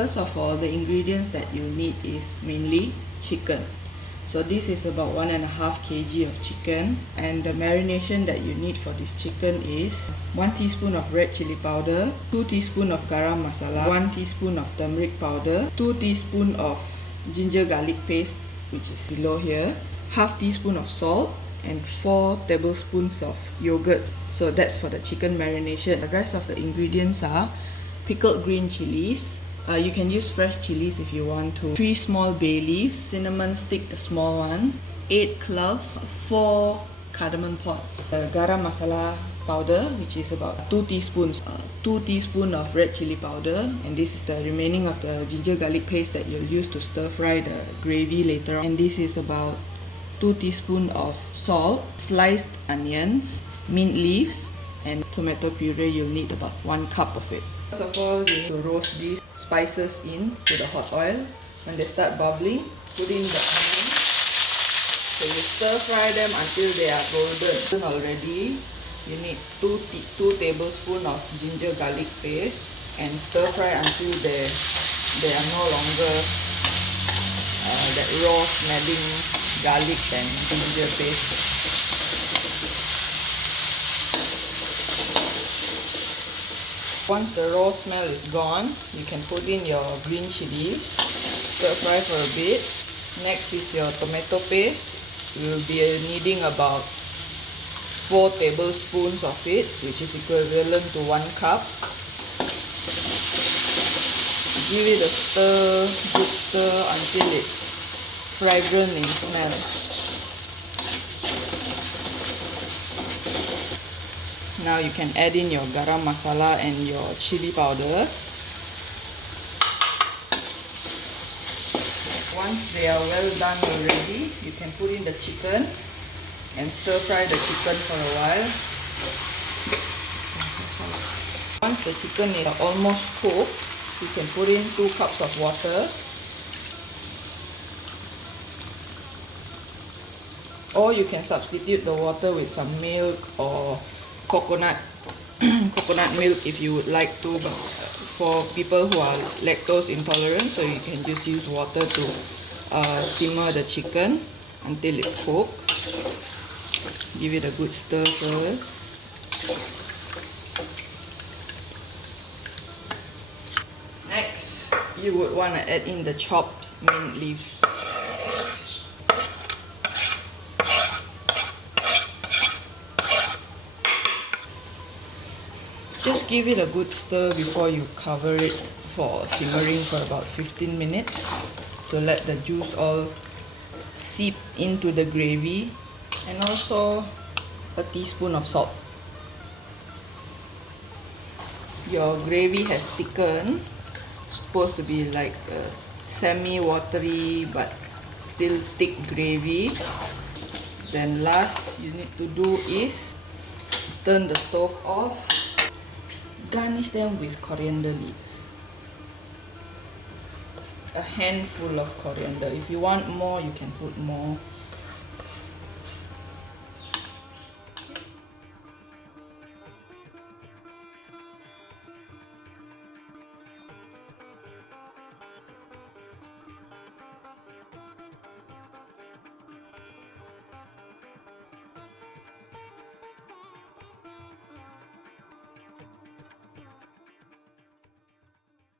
First of all, the ingredients that you need is mainly chicken. So this is about 1.5 kg of chicken, and the marination that you need for this chicken is 1 teaspoon of red chili powder, 2 teaspoons of garam masala, 1 teaspoon of turmeric powder, 2 teaspoons of ginger garlic paste, which is below here, half teaspoon of salt, and 4 tablespoons of yogurt. So that's for the chicken marination. The rest of the ingredients are pickled green chilies. You can use fresh chilies if you want to. 3 small bay leaves, cinnamon stick, the small one, 8 cloves, 4 cardamom pods, garam masala powder, which is about 2 teaspoons, 2 teaspoons of red chili powder, and this is the remaining of the ginger garlic paste that you'll use to stir fry the gravy later on. And this is about 2 teaspoons of salt, sliced onions, mint leaves, and tomato puree. You'll need about 1 cup of it. First of all, you need to roast these spices into the hot oil. When they start bubbling, put in the onions. So you stir fry them until they are golden. Already, you need 2 tablespoons of ginger garlic paste and stir fry until they are no longer that raw smelling garlic and ginger paste. Once the raw smell is gone, you can put in your green chilies, stir fry for a bit. Next is your tomato paste. You will be needing about 4 tablespoons of it, which is equivalent to 1 cup. Give it a good stir until it's fragrant in smell. Now you can add in your garam masala and your chili powder. Once they are well done already, you can put in the chicken and stir fry the chicken for a while. Once the chicken is almost cooked, you can put in 2 cups of water. Or you can substitute the water with some milk or coconut milk if you would like to, but for people who are lactose intolerant, so you can just use water to simmer the chicken until it's cooked. Give it a good stir first. Next, you would want to add in the chopped mint leaves. Just give it a good stir before you cover it for simmering for about 15 minutes to let the juice all seep into the gravy, and also a teaspoon of salt. Your gravy has thickened. It's supposed to be like a semi-watery but still thick gravy. Then last you need to do is turn the stove off. Garnish them with coriander leaves. A handful of coriander. If you want more, you can put more.